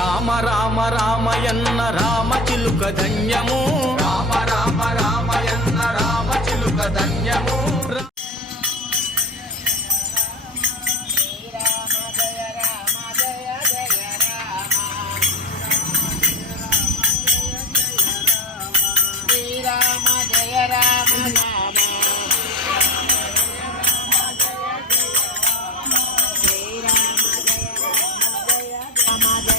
రామ రామ రామయన్న రామ చిలుక ధన్యము రామ రామ రామయన్న రామ చిలుక ధన్యము శ్రీరామ జయ రామ నామ శ్రీరామ జయ రామ జయ రామ